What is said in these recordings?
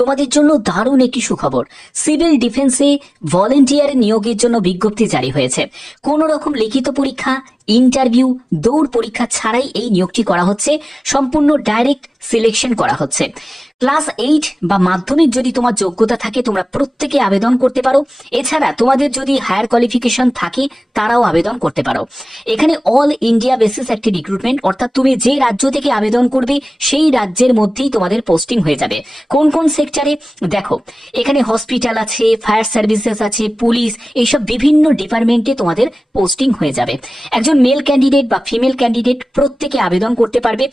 তোমাদের জন্য দারুণ একটি সুখবর। সিভিল ডিফেন্সে ভলেন্টিয়ার নিয়োগের জন্য বিজ্ঞপ্তি জারি হয়েছে। কোনো রকম লিখিত পরীক্ষা, ইন্টারভিউ, দৌড় পরীক্ষা ছাড়াই এই নিয়োগটি করা হচ্ছে। সম্পূর্ণ ডাইরেক্ট সিলেকশন করা হচ্ছে। ক্লাস 8 বা মাধ্যমিক যদি তোমার যোগ্যতা থাকে তোমরা প্রত্যেকে আবেদন করতে পারো। এছাড়া তোমাদের যদি হায়ার কোয়ালিফিকেশন থাকে তারাও আবেদন করতে পারো। এখানে অল ইন্ডিয়া বেসিস একটি রিক্রুটমেন্ট, অর্থাৎ তুমি যে রাজ্য থেকে আবেদন করবে সেই রাজ্যের মধ্যেই তোমাদের পোস্টিং হয়ে যাবে। কোন কোন সেক্টরে দেখো, এখানে হসপিটাল আছে, ফায়ার সার্ভিসেস আছে, পুলিশ, এইসব বিভিন্ন ডিপার্টমেন্টে তোমাদের পোস্টিং হয়ে যাবে। একজন মেল ক্যান্ডিডেট বা ফিমেল ক্যান্ডিডেট প্রত্যেকে আবেদন করতে পারবে।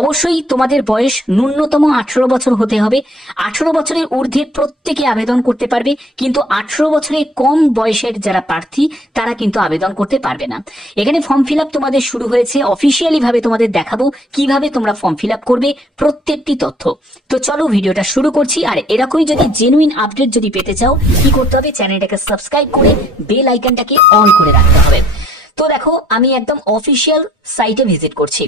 অবশ্যই তোমাদের বয়স ন্যূনতম 18 বছর হতে হবে। 18 বছরের ঊর্ধ্বে প্রত্যেকে আবেদন করতে পারবে, কিন্তু 18 বছরের কম বয়সের যারা প্রার্থী তারা কিন্তু আবেদন করতে পারবে না। এখানে ফর্ম ফিল আপ তোমাদের শুরু হয়েছে। অফিসিয়ালি ভাবে তোমাদের দেখাবো কিভাবে তোমরা ফর্ম ফিল আপ করবে প্রত্যেকটি তথ্য। তো চলো ভিডিওটা শুরু করছি। আর এরকমই যদি জেনুইন আপডেট যদি পেতে চাও কি করতে হবে, চ্যানেলটাকে সাবস্ক্রাইব করে বেল আইকনটাকে অন করে রাখতে হবে। তো দেখো, আমি একদম অফিসিয়াল সাইটে ভিজিট করছি।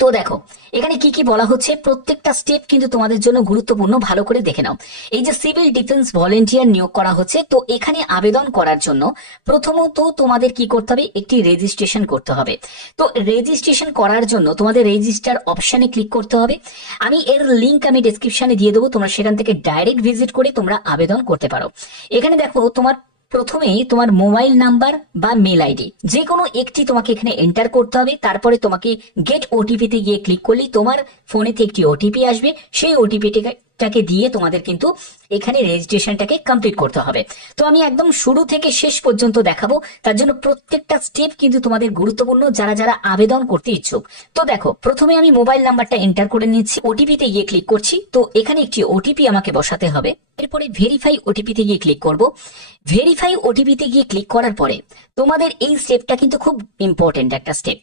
তো দেখো এখানে কি কি বলা হচ্ছে, প্রত্যেকটা স্টেপ কিন্তু তোমাদের জন্য গুরুত্বপূর্ণ, ভালো করে দেখে নাও। এই যে সিভিল ডিফেন্স ভলেন্টিয়ার নিয়োগ করা হচ্ছে, তো এখানে আবেদন করার জন্য প্রথমত তোমাদের কি করতে হবে, একটি রেজিস্ট্রেশন করতে হবে। তো রেজিস্ট্রেশন করার জন্য তোমাদের রেজিস্টার অপশনে ক্লিক করতে হবে। আমি এর লিঙ্ক আমি ডেসক্রিপশনে দিয়ে দেবো, তোমরা সেখান থেকে ডাইরেক্ট ভিজিট করে তোমরা আবেদন করতে পারো। এখানে দেখো তোমার প্রথমেই তোমার মোবাইল নাম্বার বা মেল আইডি যে কোনো একটি তোমাকে এখানে এন্টার করতে হবে। তারপরে তোমাকে গেট ওটিপিতে গিয়ে ক্লিক করলেই তোমার ফোনেতে একটি ওটিপি আসবে। সেই ওটিপিটাকে দিয়ে তোমাদের কিন্তু এখানে রেজিস্ট্রেশনটাকে কমপ্লিট করতে হবে। তো আমি একদম শুরু থেকে শেষ পর্যন্ত দেখাবো, তার জন্য প্রত্যেকটা স্টেপ কিন্তু তোমাদের গুরুত্বপূর্ণ যারা যারা আবেদন করতে ইচ্ছুক। তো দেখো, প্রথমে আমি মোবাইল নাম্বারটা এন্টার করে নিচ্ছি, ওটিপিতে গিয়ে ক্লিক করছি। তো এখানে একটি ওটিপি আমাকে বসাতে হবে। এরপরে ভেরিফাই ওটিপিতে গিয়ে ক্লিক করব। ভেরিফাই ওটিপিতে গিয়ে ক্লিক করার পরে তোমাদের এই স্টেপটা কিন্তু খুব ইম্পর্টেন্ট একটা স্টেপ।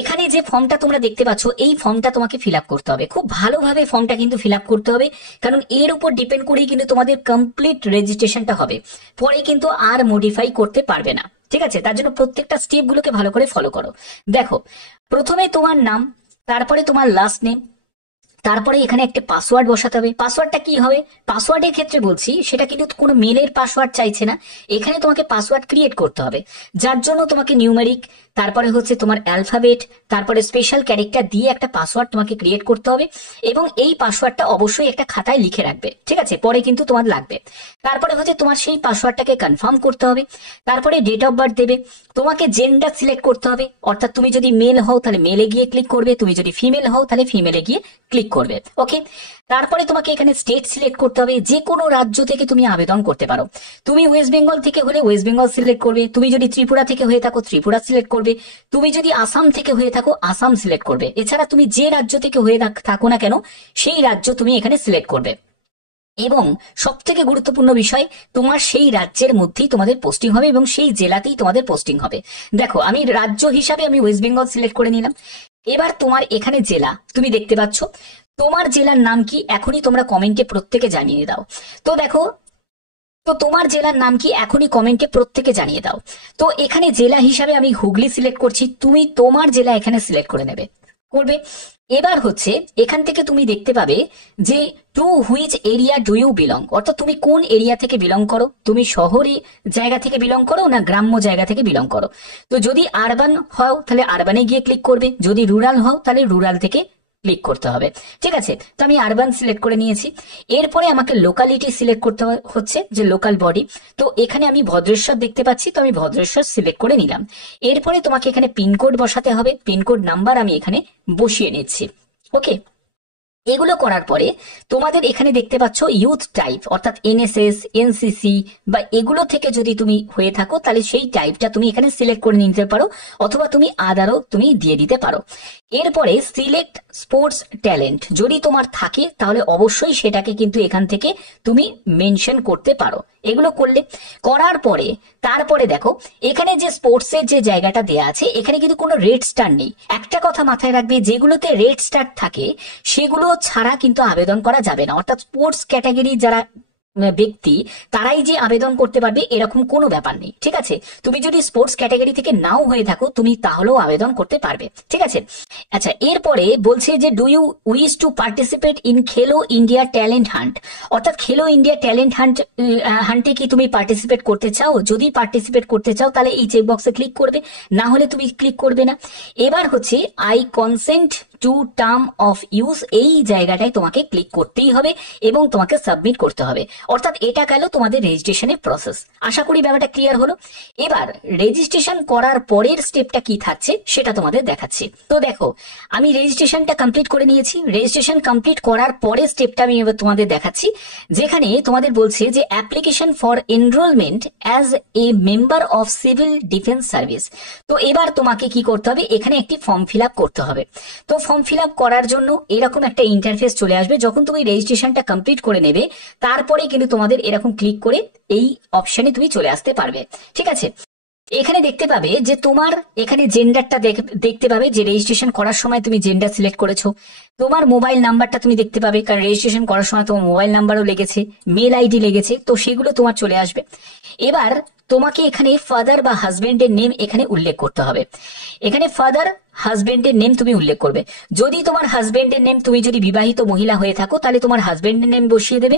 এখানে যে ফর্মটা তোমরা দেখতে পাচ্ছ এই ফর্মটা তোমাকে ফিল আপ করতে হবে। খুব ভালোভাবে ফর্মটা কিন্তু ফিল আপ করতে হবে, কারণ এর উপর ডিপেন্ড করেই কিন্তু তোমাদের কমপ্লিট রেজিস্ট্রেশনটা হবে। পরে কিন্তু আর মডিফাই করতে পারবে না, ঠিক আছে? তার জন্য প্রত্যেকটা স্টেপ গুলোকে ভালো করে ফলো করো। দেখো, প্রথমে তোমার নাম, তারপরে তোমার লাস্ট নেম, তারপরে এখানে একটা পাসওয়ার্ড বসাতে হবে। পাসওয়ার্ডটা কি হবে, পাসওয়ার্ডের ক্ষেত্রে বলছি, সেটা কিন্তু কোনো মেলের পাসওয়ার্ড চাইছে না। এখানে তোমাকে পাসওয়ার্ড ক্রিয়েট করতে হবে, যার জন্য তোমাকে নিউমেরিক, তারপরে হচ্ছে তোমার অ্যালফাবেট, তারপরে স্পেশাল ক্যারেক্টার দিয়ে একটা পাসওয়ার্ড তোমাকে ক্রিয়েট করতে হবে। এবং এই পাসওয়ার্ডটা অবশ্যই একটা খাতায় লিখে রাখবে, ঠিক আছে? পরে কিন্তু তোমার লাগবে। তারপরে হচ্ছে তোমার সেই পাসওয়ার্ডটাকে কনফার্ম করতে হবে। তারপরে ডেট অফ বার্থ দেবে। তোমাকে জেন্ডার সিলেক্ট করতে হবে, অর্থাৎ তুমি যদি মেল হও তাহলে মেলে গিয়ে ক্লিক করবে, তুমি যদি ফিমেল হও তাহলে ফিমেলে গিয়ে ক্লিক করবে। ওকে, তারপরে তোমাকে এখানে স্টেট সিলেক্ট করতে হবে। যে কোনো রাজ্য থেকে তুমি আবেদন করতে পারো। তুমি ওয়েস্ট বেঙ্গল থেকে হলে ওয়েস্ট বেঙ্গল সিলেক্ট করবে, তুমি যদি ত্রিপুরা থেকে হয়ে থাকো ত্রিপুরা সিলেক্ট করবে, তুমি যদি আসাম থেকে হয়ে থাকো আসাম সিলেক্ট করবে। এছাড়া তুমি যে রাজ্য থেকে হয়ে থাকো না কেন সেই রাজ্য তুমি এখানে সিলেক্ট করবে। এবং সব থেকে গুরুত্বপূর্ণ বিষয়, তোমার সেই রাজ্যের মধ্যেই তোমাদের পোস্টিং হবে এবং সেই জেলাতেই তোমাদের পোস্টিং হবে। দেখো, আমি রাজ্য হিসাবে আমি ওয়েস্ট বেঙ্গল সিলেক্ট করে নিলাম। এবার তোমার এখানে জেলা তুমি দেখতে পাচ্ছ, তোমার জেলার নাম কি এখনই তোমরা কমেন্টে প্রত্যেকে জানিয়ে দাও। তো দেখো, তো তোমার জেলার নাম কি এখনই কমেন্টে প্রত্যেকে জানিয়ে দাও। তো এখানে জেলা হিসাবে আমি হুগলি সিলেক্ট করছি, তুমি তোমার জেলা এখানে সিলেক্ট করে নেবে, করবে। এবার হচ্ছে এখান থেকে তুমি দেখতে পাবে যে to which area do you belong, অর্থাৎ তুমি কোন এরিয়া থেকে বিলং করো, তুমি শহরে জায়গা থেকে বিলং করো না গ্রাম্য জায়গা থেকে বিলং করো। তো যদি আরবান হও তাহলে আরবানে গিয়ে ক্লিক করবে, যদি রুরাল হও তাহলে রুরাল থেকে ক্লিক করতে হবে, ঠিক আছে? তো আমি আরবান সিলেক্ট করে নিয়েছি। এরপরে আমাকে লোকালিটি সিলেক্ট করতে হচ্ছে, যে লোকাল বডি। তো এখানে আমি ভদ্রেশ্বর দেখতে পাচ্ছি, তো আমি ভদ্রেশ্বর সিলেক্ট করে নিলাম। এরপরে তোমাকে এখানে পিনকোড বসাতে হবে, পিনকোড নাম্বার আমি এখানে বসিয়ে নিচ্ছি। ওকে, এগুলো করার পরে তোমাদের এখানে দেখতে পাচ্ছ ইউথ টাইপ, অর্থাৎ এনএসএস, এনসিসি বা এগুলো থেকে যদি তুমি হয়ে থাকো তাহলে সেই টাইপটা তুমি এখানে সিলেক্ট করে নিতে পারো, অথবা তুমি আদারও তুমি দিয়ে দিতে পারো। এরপরে সিলেক্ট স্পোর্টস ট্যালেন্ট যদি তোমার থাকে তাহলে অবশ্যই সেটাকে কিন্তু এখান থেকে তুমি মেনশন করতে পারো। এগুলো করলে, করার পরে তারপরে দেখো এখানে যে স্পোর্টসের যে জায়গাটা দেয়া আছে এখানে কিন্তু কোনো রেড স্টার নেই। একটা কথা মাথায় রাখবে, যেগুলোতে রেড স্টার থাকে সেগুলো ছাড়া কিন্তু আবেদন করা যাবে না, অর্থাৎ স্পোর্টস ক্যাটাগরি যারা ব্যক্তি তারাই যে আবেদন করতে পারবে এরকম কোনো ব্যাপার নেই, ঠিক আছে। তুমি যদি স্পোর্টস ক্যাটাগরি থেকে নাও হয়ে থাকো তুমি তাহলেও আবেদন করতে পারবে, ঠিক আছে। আচ্ছা, এরপরে বলছে যে do you wish to participate in Khelo India talent hunt, অর্থাৎ খেলো ইন্ডিয়া ট্যালেন্ট হান্টে কি তুমি পার্টিসিপেট করতে চাও? যদি পার্টিসিপেট করতে চাও তাহলে এই চেকবক্সে ক্লিক করবে, না হলে তুমি ক্লিক করবে না। এবার হচ্ছে I consent to term of use, এই জায়গাটায় তোমাকে ক্লিক করতেই হবে এবং তোমাকে সাবমিট করতে হবে। অর্থাৎ এটা গেল তোমাদের রেজিস্ট্রেশনের প্রসেস। আশা করি ব্যাপারটা ক্লিয়ার হলো। এবার রেজিস্ট্রেশন করার পরের স্টেপটা কি থাকছে সেটা তোমাদের দেখাচ্ছি। তো দেখো, আমি রেজিস্ট্রেশনটা কমপ্লিট করে নিয়েছি। রেজিস্ট্রেশন কমপ্লিট করার পরের স্টেপটা আমি এবার তোমাদের দেখাচ্ছি, যেখানে তোমাদের বলছে যে application for enrolment as a member of civil defence service. তো এবার তোমাকে কি করতে হবে, এখানে একটি ফর্ম ফিল আপ করতে হবে। তো ফর্ম ফিল আপ করার জন্য এরকম একটা ইন্টারফেস চলে আসবে। যখন তুমি রেজিস্ট্রেশনটা কমপ্লিট করে নেবে তারপরে কিন্তু তোমাদের এরকম ক্লিক করে এই অপশনে তুমি চলে আসতে পারবে, ঠিক আছে। এখানে দেখতে পাবে যে তোমার এখানে জেন্ডারটা দেখতে পাবে, যে রেজিস্ট্রেশন করার সময় তুমি জেন্ডার সিলেক্ট করেছো। তোমার মোবাইল নাম্বারটা তুমি দেখতে পাবে, কারণ রেজিস্ট্রেশন করার সময় তোমার মোবাইল নাম্বারও লেগেছে, মেল আইডি লেগেছে, তো সেগুলো তোমার চলে আসবে। এবার তোমাকে এখানে ফাদার বা হাজবেন্ডের নেম এখানে উল্লেখ করতে হবে। এখানে ফাদার হাজবেন্ডের নেম তুমি উল্লেখ করবে। যদি তোমার হাজবেন্ডের নেম, তুমি যদি বিবাহিত মহিলা হয়ে থাকো তাহলে তোমার হাজবেন্ডের নেম বসিয়ে দেবে,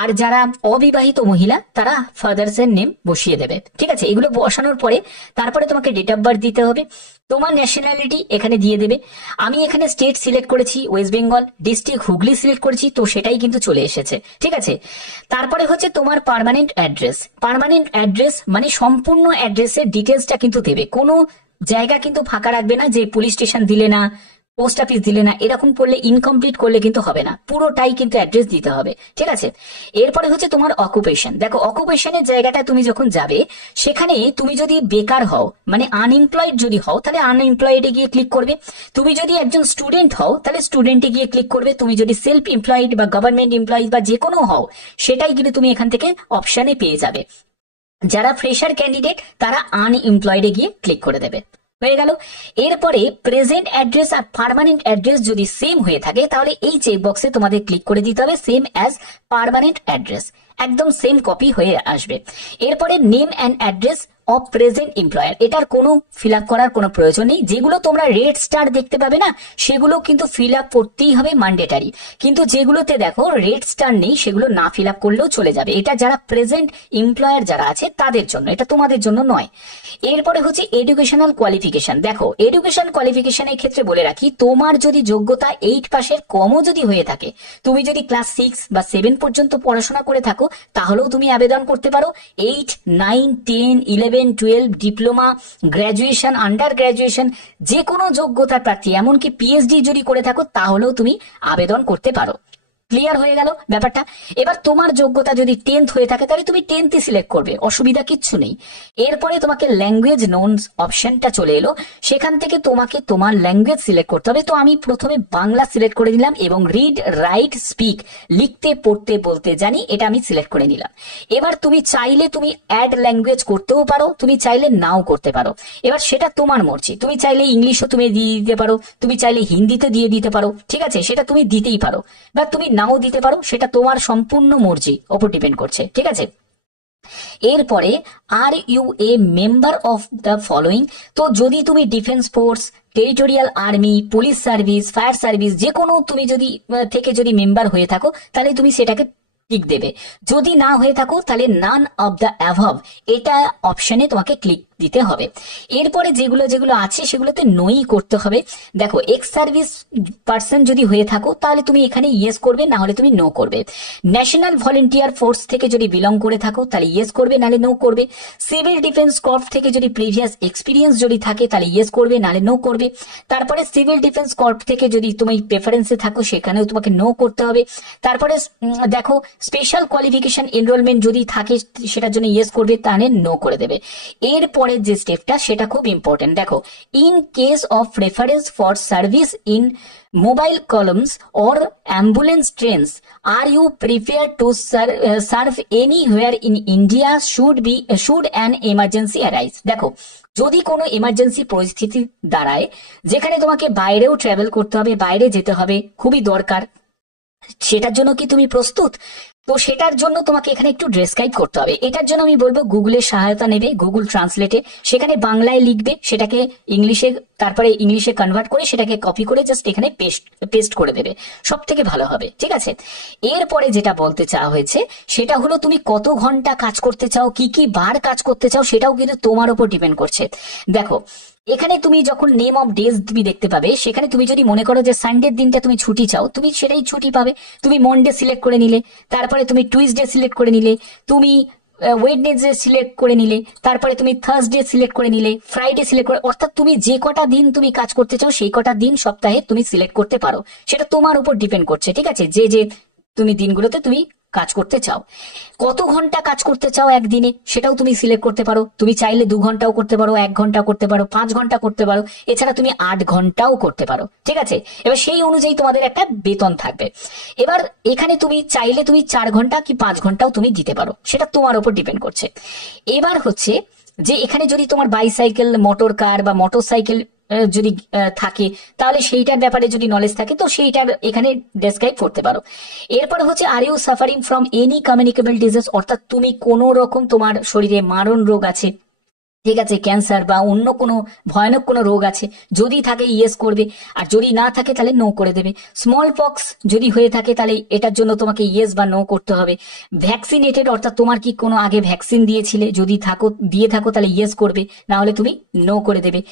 আর যারা অবিবাহিত মহিলা তারা ফাদার্স এর নেম বসিয়ে দেবে, ঠিক আছে। এগুলো বসানোর পরে তারপরে তোমাকে ডেট অফ বার্থ দিতে হবে, তোমার ন্যাশনালিটি এখানে দিয়ে দেবে। আমি এখানে স্টেট সিলেক্ট করেছি West Bengal, district Hooghly select করেছি, তো সেটাই কিন্তু চলে এসেছে, ঠিক আছে। তারপরে হচ্ছে তোমার পার্মানেন্ট অ্যাড্রেস। পার্মানেন্ট অ্যাড্রেস মানে সম্পূর্ণ অ্যাড্রেসের ডিটেলসটা কিন্তু দেবে, কোনো জায়গা কিন্তু ফাঁকা রাখবে না যে পুলিশ স্টেশন দিলে না, পোস্ট অফিস দিলে না, এরকম করলে ইনকমপ্লিট করলে কিন্তু হবে না, পুরোটাই কিন্তু অ্যাড্রেস দিতে হবে, ঠিক আছে। এরপরে হচ্ছে তোমার অকুপেশন। দেখো, অকুপেশনের জায়গাটা তুমি যখন যাবে সেখানে তুমি যদি বেকার হও মানে আনএমপ্লয়েড যদি হও তাহলে আনএমপ্লয়েডে গিয়ে ক্লিক করবে। তুমি যদি একজন স্টুডেন্ট হও তাহলে স্টুডেন্টে গিয়ে ক্লিক করবে। তুমি যদি সেলফ এমপ্লয়েড বা গভর্নমেন্ট এমপ্লয়ি বা যে কোনো হও সেটাই কিন্তু তুমি এখান থেকে অপশনে পেয়ে যাবে। যারা ফ্রেশার ক্যান্ডিডেট তারা আনএমপ্লয়েডে গিয়ে ক্লিক করে দেবে, হয়ে গেল। এরপরে প্রেজেন্ট অ্যাড্রেস আর পার্মানেন্ট অ্যাড্রেস যদি সেম হয়ে থাকে তাহলে এই চেকবক্সে তোমাদের ক্লিক করে দিতে হবে সেম অ্যাজ পার্মানেন্ট অ্যাড্রেস, একদম সেম কপি হয়ে আসবে। এরপরে name and address of present employer, এটার কোনো ফিল আপ করার কোনো প্রয়োজন নেই। যেগুলো তোমরা রেড স্টার দেখতে পাবে না সেগুলো কিন্তু ফিল আপ করতেই হবে, ম্যান্ডেটারি। কিন্তু যেগুলোতে দেখো রেড স্টার নেই সেগুলো না ফিল আপ করলেও চলে যাবে। এটা যারা প্রেজেন্ট এমপ্লয়ার যারা আছে তাদের জন্য, এটা তোমাদের জন্য নয়। এরপরে হচ্ছে এডুকেশনাল কোয়ালিফিকেশন। দেখো, এডুকেশন কোয়ালিফিকেশনের ক্ষেত্রে বলে রাখি, তোমার যদি যোগ্যতা 8 পাশের কমও যদি হয়ে থাকে, তুমি যদি ক্লাস 6 বা 7 পর্যন্ত পড়াশোনা করে থাকো তাহলেও তুমি আবেদন করতে পারো। 8, 9, 10, 11, 12 ডিপ্লোমা, গ্র্যাজুয়েশন, আন্ডার গ্র্যাজুয়েশন, যে কোনো যোগ্যতার প্রার্থী, এমনকি পিএইচডি যদি করে থাকো তাহলেও তুমি আবেদন করতে পারো। ক্লিয়ার হয়ে গেল ব্যাপারটা। এবার তোমার যোগ্যতা যদি 10th হয়ে থাকে তাহলে তুমি 10th সিলেক্ট করবে, অসুবিধা কিচ্ছু নেই। এরপরে তোমাকে ল্যাঙ্গুয়েজ নোনস অপশনটা চলে এলো, সেখান থেকে তোমাকে তোমার ল্যাঙ্গুয়েজ সিলেক্ট করতে হবে। তো আমি প্রথমে বাংলা সিলেক্ট করে নিলাম এবং রিড রাইট স্পিক, লিখতে পড়তে বলতে জানি, এটা আমি সিলেক্ট করে নিলাম। এবার তুমি চাইলে তুমি অ্যাড ল্যাঙ্গুয়েজ করতেও পারো, তুমি চাইলে নাও করতে পারো, এবার সেটা তোমার মর্জি। তুমি চাইলে ইংলিশও তুমি দিয়ে দিতে পারো, তুমি চাইলে হিন্দিতে দিয়ে দিতে পারো, ঠিক আছে, সেটা তুমি দিতেই পারো, বা তুমি নাও দিতে পারো, সেটা তোমার সম্পূর্ণ মর্জি ওপর ডিপেন্ড করছে, ঠিক আছে। এরপরে are you a member of the following, তো যদি তুমি defence force, territorial army, police service, fire service যে কোনো তুমি যদি থেকে যদি মেম্বার হয়ে থাকো তাহলে তুমি সেটাকে টিক দেবে। যদি না হয়ে থাকো তাহলে নান অফ দ্য অ্যাভব এটা অপশনে তোমাকে ক্লিক দিতে হবে। এরপরে যেগুলো যেগুলো আছে সেগুলোতে নই করতে হবে। দেখো, এক্স সার্ভিস পার্সন যদি হয়ে থাকো তাহলে তুমি এখানে ইয়েস করবে, না হলে তুমি নো করবে। ন্যাশনাল ভলেন্টিয়ার ফোর্স থেকে যদি বিলং করে থাকো তাহলে ইয়েস করবে, নাহলে নো করবে। সিভিল ডিফেন্স কর্প থেকে যদি প্রিভিয়াস এক্সপিরিয়েন্স যদি থাকে তাহলে ইয়েস করবে, নাহলে নো করবে। তারপরে সিভিল ডিফেন্স কর্প থেকে যদি তুমি প্রেফারেন্সে থাকো সেখানেও তোমাকে নো করতে হবে। তারপরে দেখো, স্পেশাল কোয়ালিফিকেশন এনরোলমেন্ট যদি থাকে সেটার জন্য ইয়েস করবে, তাহলে নো করে দেবে। এরপরে যে স্টেপটা সেটা খুব ইম্পর্টেন্ট। দেখো, in case of preference for service in mobile columns or ambulance trains are you prepare to serve anywhere in India should an emergency arise. দেখো, যদি কোনো এমার্জেন্সি পরিস্থিতি দাঁড়ায় যেখানে তোমাকে বাইরেও ট্রাভেল করতে হবে, বাইরে যেতে হবে, খুবই দরকার, সেটার জন্য কি তুমি প্রস্তুত? তো সেটার জন্য তোমাকে এখানে একটু ডেসক্রাইব করতে হবে। এটার জন্য আমি বলবো গুগলের সহায়তা নেবে, গুগল ট্রান্সলেটে সেখানে বাংলায় লিখবে, সেটাকে ইংলিশে, তারপরে ইংলিশে কনভার্ট করে সেটাকে কপি করে জাস্ট এখানে পেস্ট করে দেবে, সব থেকে ভালো হবে। ঠিক আছে, এরপরে যেটা বলতে চাওয়া হয়েছে সেটা হলো তুমি কত ঘন্টা কাজ করতে চাও, কি কি বার কাজ করতে চাও, সেটাও কিন্তু তোমার উপর ডিপেন্ড করছে। দেখো এখানে তুমি যখন নেম অফ ডেজ তুমি দেখতে পাবে, সেখানে তুমি যদি মনে করো যে সানডের দিনটা তুমি ছুটি চাও, তুমি সেটাই ছুটি পাবে। তুমি মনডে সিলেক্ট করে নিলে, তারপরে তুমি টুইসডে সিলেক্ট করে নিলে, তুমি ওয়েডনেসডে সিলেক্ট করে নিলে, তারপরে তুমি থার্সডে সিলেক্ট করে নিলে, ফ্রাইডে সিলেক্ট করে, অর্থাৎ তুমি যে কটা দিন তুমি কাজ করতে চাও সেই কটা দিন সপ্তাহে তুমি সিলেক্ট করতে পারো। সেটা তোমার উপর ডিপেন্ড করছে। ঠিক আছে, যে যে তুমি দিনগুলোতে তুমি কাজ করতে চাও, কত ঘন্টা কাজ করতে চাও একদিনে সেটাও তুমি সিলেক্ট করতে পারো। তুমি চাইলে 2 ঘন্টাও করতে পারো, 1 ঘন্টা করতে পারো, 5 ঘন্টা করতে পারো, এছাড়া তুমি 8 ঘন্টাও করতে পারো। ঠিক আছে, এবার সেই অনুযায়ী তোমাদের একটা বেতন থাকবে। এবার এখানে তুমি চাইলে তুমি 4 ঘন্টা কি 5 ঘন্টাও তুমি দিতে পারো, সেটা তোমার উপর ডিপেন্ড করছে। এবার হচ্ছে যে এখানে যদি তোমার বাইসাইকেল, মোটর কার বা মোটর সাইকেল যদি থাকে, তাহলে সেইটার ব্যাপারে যদি নলেজ থাকে তো সেইটার এখানে ডেসক্রাইব করতে পারো। এরপর হচ্ছে are you suffering from any communicable disease, অর্থাৎ তুমি কোনো রকম তোমার শরীরে মারণ রোগ আছে, ঠিক আছে, ক্যান্সার বা অন্য কোনো ভয়ানক কোনো রোগ আছে, যদি থাকে ইয়েস করবে, আর যদি না থাকে তাহলে নো করে দেবে। স্মল পক্স যদি হয়ে থাকে তাহলে এটার জন্য তোমাকে ইয়েস বা নো করতে হবে। ভ্যাকসিনেটেড, অর্থাৎ তোমার কি কোনো আগে ভ্যাকসিন দিয়েছিলে, যদি দিয়ে থাকো তাহলে ইয়েস করবে, না হলে তুমি নো করে দেবে।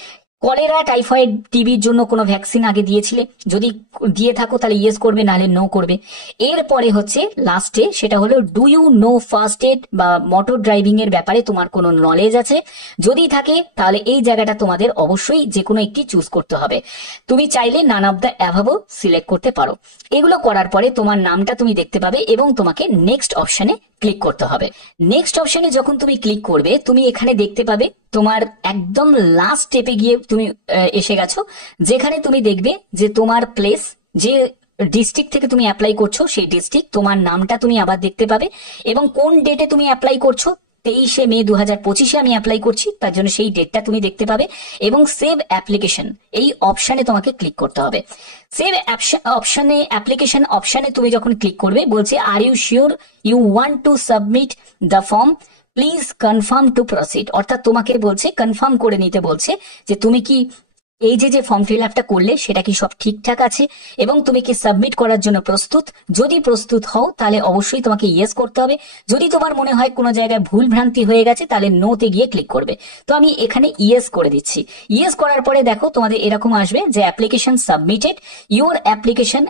কলেরা, টাইফয়েড, টিবির জন্য কোনো ভ্যাকসিন আগে দিয়েছিলে, যদি দিয়ে থাকো তাহলে ইয়েস করবে, নাহলে নো করবে। এরপরে হচ্ছে লাস্টে সেটা হলো do you know first aid বা মোটর ড্রাইভিং এর ব্যাপারে তোমার কোনো নলেজ আছে, যদি থাকে তাহলে এই জায়গাটা তোমাদের অবশ্যই যে কোনো একটি চুজ করতে হবে। তুমি চাইলে নান অফ দ্য অ্যাভাবও সিলেক্ট করতে পারো। এগুলো করার পরে তোমার নামটা তুমি দেখতে পাবে এবং তোমাকে নেক্সট অপশনে ক্লিক করতে হবে। নেক্সট অপশনে যখন তুমি ক্লিক করবে, তুমি এখানে দেখতে পাবে তোমার একদম লাস্ট স্টেপে গিয়ে তুমি এসে গেছো, যেখানে তুমি দেখবে যে তোমার প্লেস, যে ডিস্ট্রিক্ট থেকে তুমি অ্যাপ্লাই করছো সেই ডিস্ট্রিক্ট, তোমার নামটা তুমি আবার দেখতে পাবে এবং কোন ডেটে তুমি অ্যাপ্লাই করছো। 23শে মে 2025 আমি অ্যাপ্লাই করছি, তার জন্য সেই ডেটটা তুমি দেখতে পাবে এবং সেভ অ্যাপ্লিকেশন এই অপশনে তোমাকে ক্লিক করতে হবে। সেভ অপশনে, অ্যাপ্লিকেশন অপশনে তুমি যখন ক্লিক করবে, বলছে are you sure you want to submit the form, please confirm to proceed, অর্থাৎ তোমাকে বলছে কনফার্ম করে নিতে বলছে যে তুমি কি এই যে ফর্ম ফিল আপটা করলে সেটা কি সব ঠিকঠাক আছে এবং তুমি কি সাবমিট করার জন্য প্রস্তুত। যদি প্রস্তুত হও তাহলে অবশ্যই তোমাকে ইয়েস করতে হবে। যদি তোমার মনে হয় কোনো জায়গায় ভুল ভ্রান্তি হয়ে গেছে তাহলে নোতে গিয়ে ক্লিক করবে। তো আমি এখানে ইয়েস করে দিচ্ছি। ইয়েস করার পরে দেখো তোমাদের এরকম আসবে যে application submitted, your application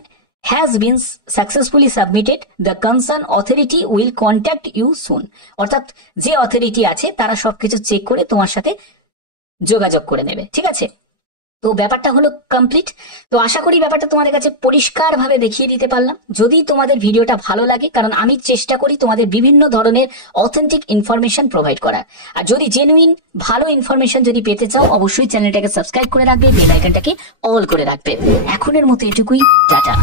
has been successfully submitted, the concerned authority will contact you soon, অর্থাৎ যে অথরিটি আছে তারা সবকিছু চেক করে তোমার সাথে যোগাযোগ করে নেবে। ঠিক আছে, তো ব্যাপারটা হলো কমপ্লিট। তো আশা করি ব্যাপারটা তোমাদের কাছে পরিষ্কার ভাবে দেখিয়ে দিতে পারলাম। যদি তোমাদের ভিডিওটা ভালো লাগে, কারণ আমি চেষ্টা করি তোমাদের বিভিন্ন ধরনের অথেন্টিক ইনফরমেশন প্রোভাইড করার, আর যদি জেনুইন ভালো ইনফরমেশন যদি পেতে চাও অবশ্যই চ্যানেলটাকে সাবস্ক্রাইব করে রাখবে, বেল আইকনটাকে অল করে রাখবে। এখনের মতো এটুকুই, টাটা।